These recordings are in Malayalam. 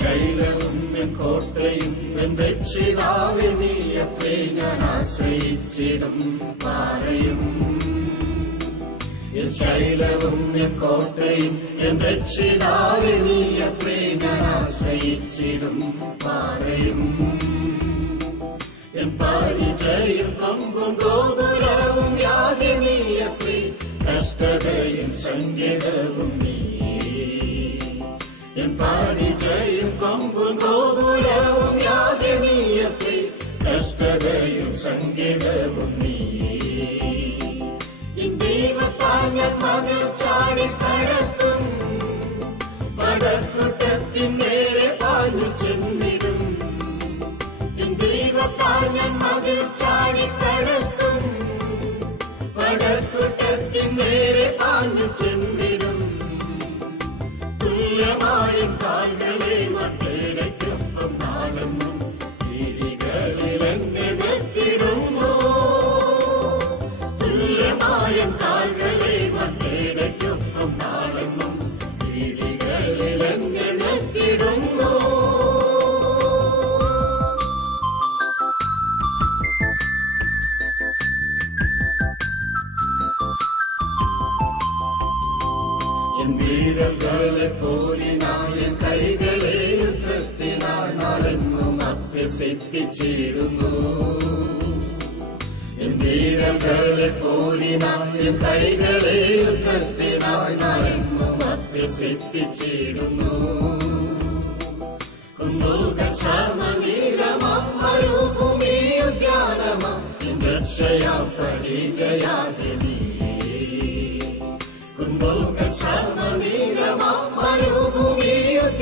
ശൈലവും എൻ കോട്ടയും എൻ രക്ഷിതാവേ നീയത്രേ ഞാൻ ആശ്രയിച്ചിടും പാറയും. എൻ ശൈലവും എൻ കോട്ടയും എൻ രക്ഷിതാവേ നീയത്രേ ഞാൻ ആശ്രയിച്ചിടും പാറയും. എൻ പരിചയം കൊമ്പും ഗോപുരവും യാതി നീയത്രേ കഷ്ടതയും സങ്കേതവും നീ. എൻ പരിചയം കൊമ്പും ഗോപുരവും യാതി നീയത്രേ കഷ്ടതയും സങ്കേതവും നീ. ദൈവത്താൽ ഞാൻ മതിൽ ചാടിക്കടത്തും പടക്കൂട്ടത്തിനേരെ പാഞ്ഞു ചെന്നിടും. ദൈവത്താൽ ഞാൻ മതിൽ ചാടിക്കടത്തും പടക്കൂട്ടത്തിനേരെ പാഞ്ഞു ചെന്നിടും. തുല്യമായ കാൽകളെ മറ്റേടയ്ക്കൊപ്പം നാളെന്നും തിരികളിൽ എന്നെ നിർത്തിടുന്നു. തുല്യമായ കാൽകളെ മറ്റേടയ്ക്കൊപ്പം നാളെന്നും തിരികളിൽ എന്നെ നിർത്തിടുന്നു. വീരകളെ പോരിനായ കൈകളെ യുദ്ധത്തിനാൽ നാളെന്നും അഭ്യസിപ്പിച്ചിടുന്നു. വീരകളെ പോരിനായ കൈകളെ യുദ്ധത്തിനാൽ നാളെന്നും അഭ്യസിപ്പിച്ചിടുന്നു. കുന്നുകൾ സമനീലമാം മരുഭൂമിയുദ്യാനമാം രക്ഷയാ പരിചയാദിനി. കുന്നുകൾ സമനീലമാം മരുഭൂമിയുദ്യാനമാം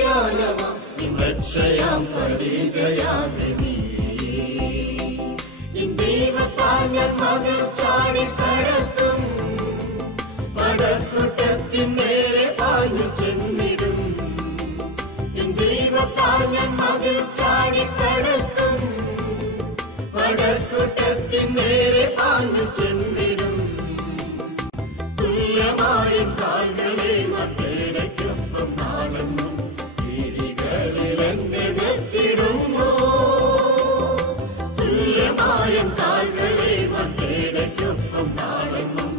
രക്ഷയാ പരിചയാദിനി. ദൈവത്താൽ ഞാൻ മതിൽ ചാടിക്കടത്തും പടക്കൂട്ടത്തിനേരെ പാഞ്ഞു ചെന്നിടും. ദൈവത്താൽ ഞാൻ മതിൽ ചാടിക്കടത്തും പടക്കൂട്ടത്തിനേരെ പാഞ്ഞു ചെന്നിടും. തുല്യമായ കാൽകളെ മറ്റേടയ്ക്കൊപ്പം നാളെന്നും തിരികളിൽ എന്നെ നിർത്തിടുന്നു. തുല്യമായ കാൽകളെ മറ്റേടയ്ക്കൊപ്പം നാളെന്നും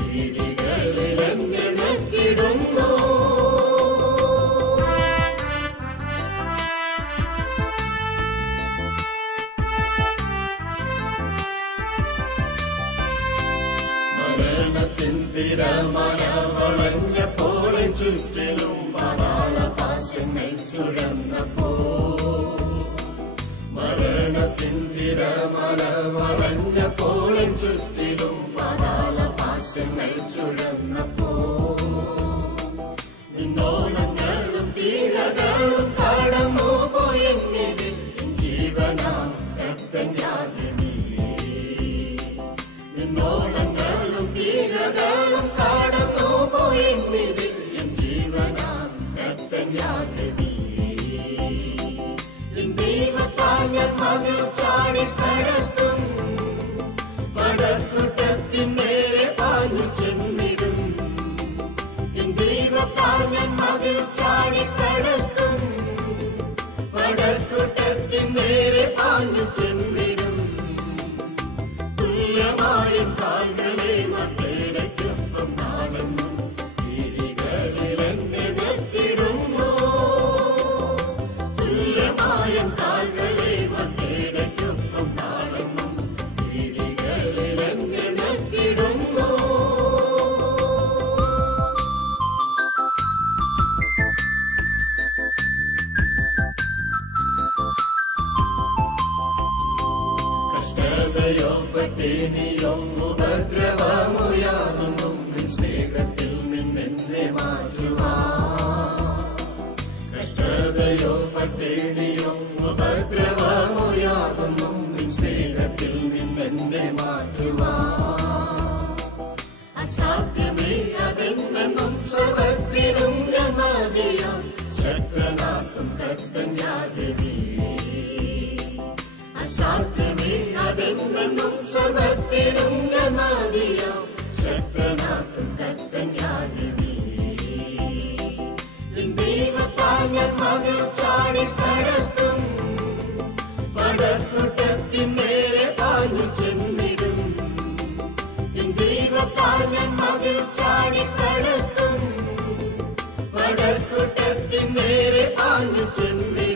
തിരികളിൽ എന്നെ നിർത്തിടുന്നു. മരണത്തിൻ തിരമല വളഞ്ഞപ്പോൾ ചുറ്റിലും പാതാളപാശങ്ങൾ ചുഴന്നപ്പോ. മരണത്തിൻ തിരമല വളഞ്ഞപ്പോൾ ചുറ്റിലും പാതാളപാശങ്ങൾ ചുഴന്നപ്പോ. നിന്നോളങ്ങളും തീരകളും കടന്നു പോയെന്നിൽ ജീവനാം കർത്തന്യാദിനി. നിന്നോളങ്ങളും തീരകളും കടന്നു പോയെന്നിൽ ജീവനാം കർത്തന്യാദിനി. ദൈവത്താൽ ഞാൻ മതിൽ ചാടിക്കടത്തും പടക്കൂട്ടത്തിനേരെ പാഞ്ഞു ചെന്നിടും. ദൈവത്താൽ ഞാൻ മതിൽ ചാടിക്കടത്തും പടക്കൂട്ടത്തിനേരെ പാഞ്ഞു ചെന്നിടും. തുല്യമായ കാൽകളെ മറ്റേടയ്ക്കൊപ്പം നാളെന്നും തിരികളിൽ എന്നെ നിർത്തിടുന്നു. തുല്യമായ കാൽകളെ മറ്റേടയ്ക്കൊപ്പം നാളെന്നും തിരികളിൽ എന്നെ നിർത്തിടുന്നു. കഷ്ടതയോ പട്ടിണിയോ ഉപദ്രവമോ യാതൊന്നും സ്നേഹത്തിൽ നിന്നെന്നെ മാറ്റുവാൻ. കഷ്ടതയോ പട്ടിണിയോ ഉപദ്രവമോ യാതൊന്നും സ്നേഹത്തിൽ നിന്നെന്നെ മാറ്റുവാൻ. അസാധ്യമേ അതെന്നും സർവത്തിനും ഗമതിയാം ശക്തനാക്കും കർത്തന്യാദിനി. അസാധ്യമേ അതെന്നും സർവത്തിനും ഗമതിയാം ശക്തനാക്കും കർത്തന്യാദിനി. ദൈവത്താൽ ഞാൻ മതിൽ ചാടി ഞാൻ മതിൽ ചാടിക്കടക്കും പടർക്കൂട്ടത്തിൻ നേരെ പാഞ്ഞു ചെന്ന്